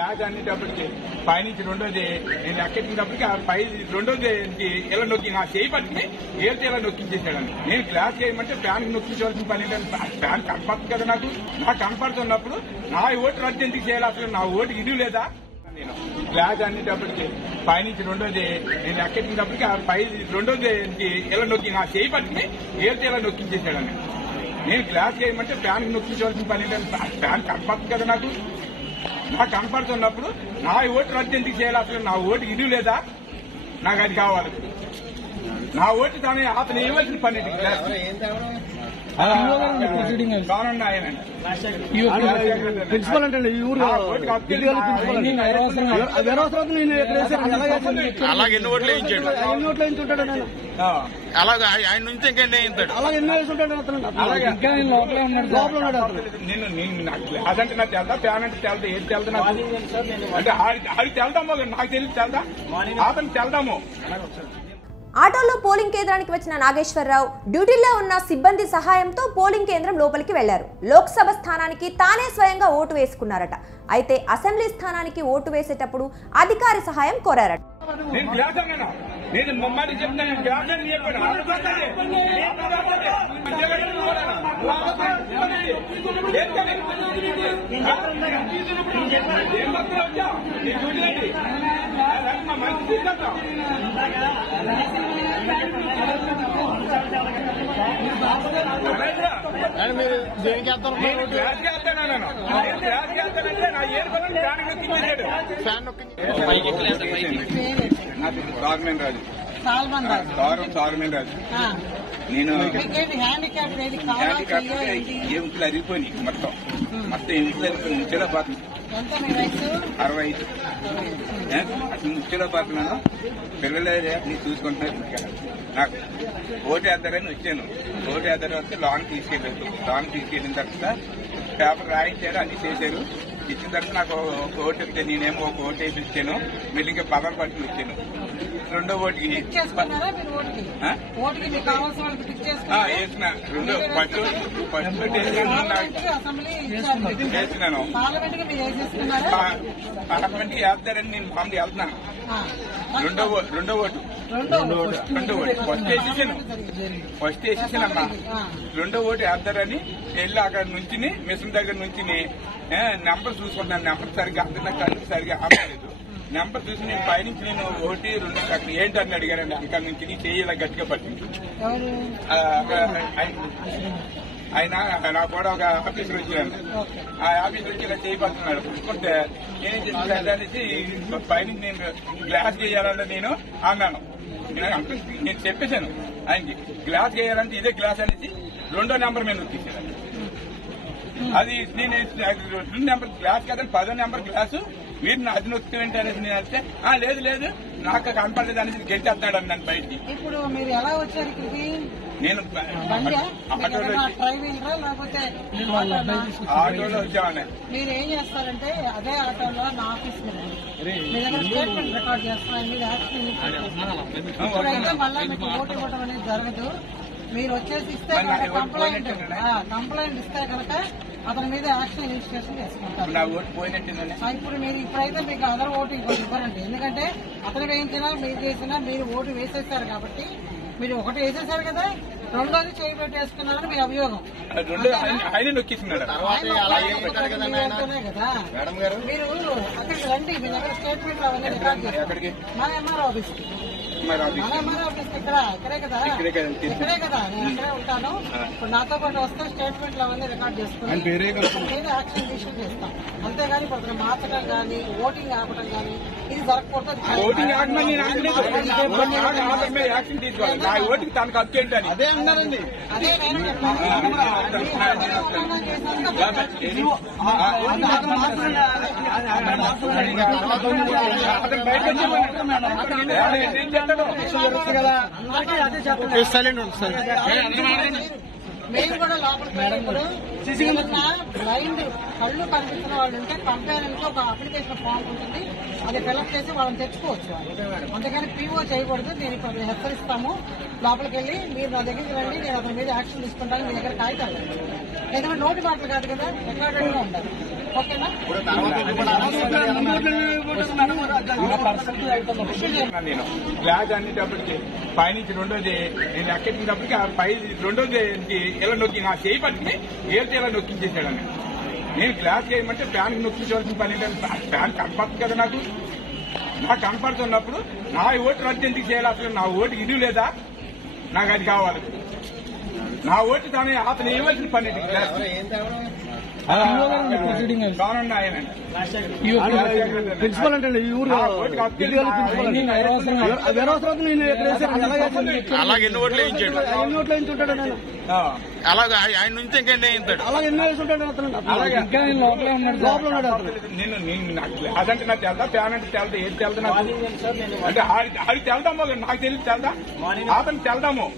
Glass అనేటప్పటికి పైనుంచి రెండోది నేను ఎక్కేటప్పటికి ఆ పై రెండోది ఇలా నొక్కి నా చేయి పట్టుకుని ఏళ్ళతో ఇలా నొక్కించేసాడని. నేను గ్లాస్ చేయమంటే ఫ్యాన్ నొక్కించవలసిన పని ఏంటంటే ఫ్యాన్ కనపడుతుంది కదా నాకు కనపడుతున్నప్పుడు నా ఓటు రద్దు ఎందుకు చేయాలి? అసలు నా ఓటు ఇది లేదా? నేను గ్లాస్ అనేటప్పటికి పైనుంచి రెండోది నేను ఎక్కేటప్పటికి ఆ పై రెండోది ఇలా నొక్కి నా చేయి పట్టుకుని ఏళ్ళతో ఇలా నొక్కించేసాడని. నేను గ్లాస్ చేయమంటే ఫ్యాన్ నొక్కించవలసిన పని ఏంటంటే ఫ్యాన్ కనపడుతుంది కదా నాకు కనపడుతున్నప్పుడు నా ఓటు రద్దు ఎందుకు చేయాలి? అసలు నా ఓటు ఇది లేదా? నాకు అది కావాలి. నా ఓటు దాని అతను ఇవ్వాల్సిన పని ప్రిన్సిపల్ అంటే అలాగే ఎన్ని ఓట్లు వేయించాడు, అలాగే ఆయన నుంచి ఇంకెన్ని వేయించాడు, అలాగే ఎన్నో వేసుంటాడు అదంటే నాకు తెలుదా? ఫ్యాన్ అంటే తెలుదా? ఏది తెలుదా నాకు? అంటే ఆడికి తెల్దామో నాకు తెలియదు తెలుదా? అతను తెల్దాము. ఆటోలో పోలింగ్ కేంద్రానికి వచ్చిన నాగేశ్వరరావు డ్యూటీలో ఉన్న సిబ్బంది సహాయంతో పోలింగ్ కేంద్రం లోపలికి వెళ్లారు. లోక్సభ స్థానానికి తానే స్వయంగా ఓటు వేసుకున్నారట. అయితే అసెంబ్లీ స్థానానికి ఓటు వేసేటప్పుడు అధికారి సహాయం కోరారట. మీరు దేనికి సాల్మన్ రాజు నేను ఎముకలు అరిగిపోయి మొత్తం ఎముకలు అరిగిపోయి ముచ్చేలో పోతుంది. 65 అసలు ముచ్చేలో పోతున్నాను. పిల్లలే నీ చూసుకుంటున్నారు. నాకు ఓటు వేద్దారని వచ్చాను. ఓటు వేద్దారని వస్తే లాంగ్ తీసుకెళ్ళిన తర్వాత పేపర్ రాయించారు, అన్ని చేశారు. ఇచ్చిన తర్వాత నాకు ఒక ఓటు ఇస్తే నేనేమో ఒక ఓటు వేసి ఇచ్చాను. మళ్ళీ ఇంకా పవర్ పట్టుకుని వచ్చాను. రెండో ఓటుకి వేసిన రెండో ఫస్ట్ వేసినాను. పార్లమెంట్కి వేస్తారని నేను మామూలు వెళ్తున్నాను. రెండో ఓటు ఫస్ట్ వేసేసానమ్మా. రెండో ఓటు వేస్తారని వెళ్ళి అక్కడ నుంచి మిషన్ దగ్గర నుంచి నెంబర్ చూసుకుంటున్నాను. నెంబర్ సరిగ్గా అందరినా కళ్ళు సరిగ్గా ఆపలేదు. నెంబర్ చూసి నేను పైనుంచి నేను 1, 2 అక్కడ ఏంటని అడిగారండి. అక్కడ నుంచి నీ చేయి ఇలా గట్టిగా పట్టింది. ఆయన నాకు కూడా ఒక ఆఫీసర్ వచ్చినాను. ఆ ఆఫీసర్ వచ్చి ఇలా చేయబడుతున్నాడు. చూసుకుంటే నేనేం చేస్తున్నాను అనేసి పైనుంచి నేను గ్లాస్ చేయాలంటే నేను అన్నాను. నేను చెప్పేశాను ఆయనకి గ్లాస్ చేయాలంటే ఇదే గ్లాస్ అనేసి 2వ నెంబర్ మీద వచ్చేసాను. అది నేను 2 నెంబర్ గ్లాస్ కదండి, 10వ నెంబర్ గ్లాసు మీరు అది నొక్కి ఏంటనేసి నేను వస్తే లేదు నాకు కనపడలేదు అనేసి గెలిచేస్తున్నాడు అని నన్ను బయటికి. ఇప్పుడు మీరు ఎలా వచ్చారు ఇక్కడికి? నేను ఆటోలో వచ్చామని. మీరు ఏం చేస్తారంటే అదే ఆటోలో నా ఆఫీస్ మీ దగ్గర స్టేట్మెంట్ రికార్డ్ చేస్తాను. మీరు యాక్షన్ ఇప్పుడైతే మళ్ళీ మీకు ఓటు ఇవ్వడం అనేది జరగదు. మీరు వచ్చేసి ఇస్తే కంప్లైంట్ ఇస్తే కనుక అతని మీద యాక్షన్ ఇనిషియేషన్ చేసుకుంటారు. ఇప్పుడు మీరు ఇప్పుడైతే మీకు అదర్ ఓటు ఇవ్వరండి. ఎందుకంటే అతను వేయించినా మీరు చేసినా మీరు ఓటు వేసేసారు కాబట్టి మీరు ఒకటి వేసేసారు కదా, రెండోది చేయి పెట్టేసుకున్నారని మీ అభియోగం. కదా మీరు అక్కడికి రండి. మీ దగ్గర స్టేట్మెంట్ అవన్నీ రికార్డ్ చేస్తారు. మన ఎంఆర్ఓ ఆఫీస్కి ఇక్కడే కదా నేను ఇక్కడే ఉంటాను. ఇప్పుడు నాతో పాటు వస్తే స్టేట్మెంట్లు అవన్నీ రికార్డ్ చేసుకుని మీద యాక్షన్ డిసిషన్ చేస్తాం. అంతేగాని ఇప్పుడు మార్చడం కానీ ఓటింగ్ ఆపడం కానీ ఇది జరగకూడదు. అదే అన్నారండి. అదే నేను చెప్పాను. మేము కూడా లోపలికి బ్లైండ్ కళ్ళు కనిపిస్తున్న వాళ్ళు ఉంటే కంపేరెన్స్ ఒక అప్లికేషన్ ఫామ్ ఉంటుంది. అది ఫిల్అప్ చేసి వాళ్ళని తెచ్చుకోవచ్చు. అంతేగాని పీఓ చేయకూడదు. నేను ఇప్పుడు హెచ్చరిస్తాము. లోపలికి వెళ్ళి మీరు నా దగ్గరికి రండి, నేను అతని మీద యాక్షన్ తీసుకుంటాను. మీ దగ్గర కాగితాలు ఎందుకంటే నోటి మాటలు కాదు కదా, రికార్డెడ్ గా ఉండాలి. ఓకేనా? నేను క్లాస్ అనేటప్పటికి పైనుంచి రెండోది నేను ఎక్కేటప్పటికి ఆ పై రెండోది ఇలా నొక్కి నా చేయి పట్టుకుని ఏళ్ళతో ఇలా నొక్కించేసాడని. నేను క్లాస్ చేయమంటే ఫ్యాన్ నొక్కించవలసిన పని ఏంటంటే ఫ్యాన్ కనపడుతుంది కదా నాకు కనపడుతున్నప్పుడు నా ఓటు రద్దు ఎందుకు చేయాలి? అసలు నా ఓటు ఇది లేదా? నాకు అది కావాలి. నా ఓటు తానే అతను ఇవ్వాల్సిన పని ప్రిన్సిపల్ అంటే ఈ ఊరు అలాగే ఎన్ని ఓట్లు వేయించాడు. ఎన్ని ఓట్లు వేయించుంటాడు ఆయన? అలాగే ఆయన నుంచి ఇంకెన్ని వేయించాడు. అలాగే ఎన్ని వేసుంటాడు అతను? లోపలే ఉన్నాడు అతను. నేను అదంటే నాకు తెలుదా? ఫ్యాన్ అంటే తెలుదా? ఏది తెలుదా నాకు? అంటే ఆడికి తెలుదామో నాకు తెలియదు తెలుదా? అతను తెలుదాము.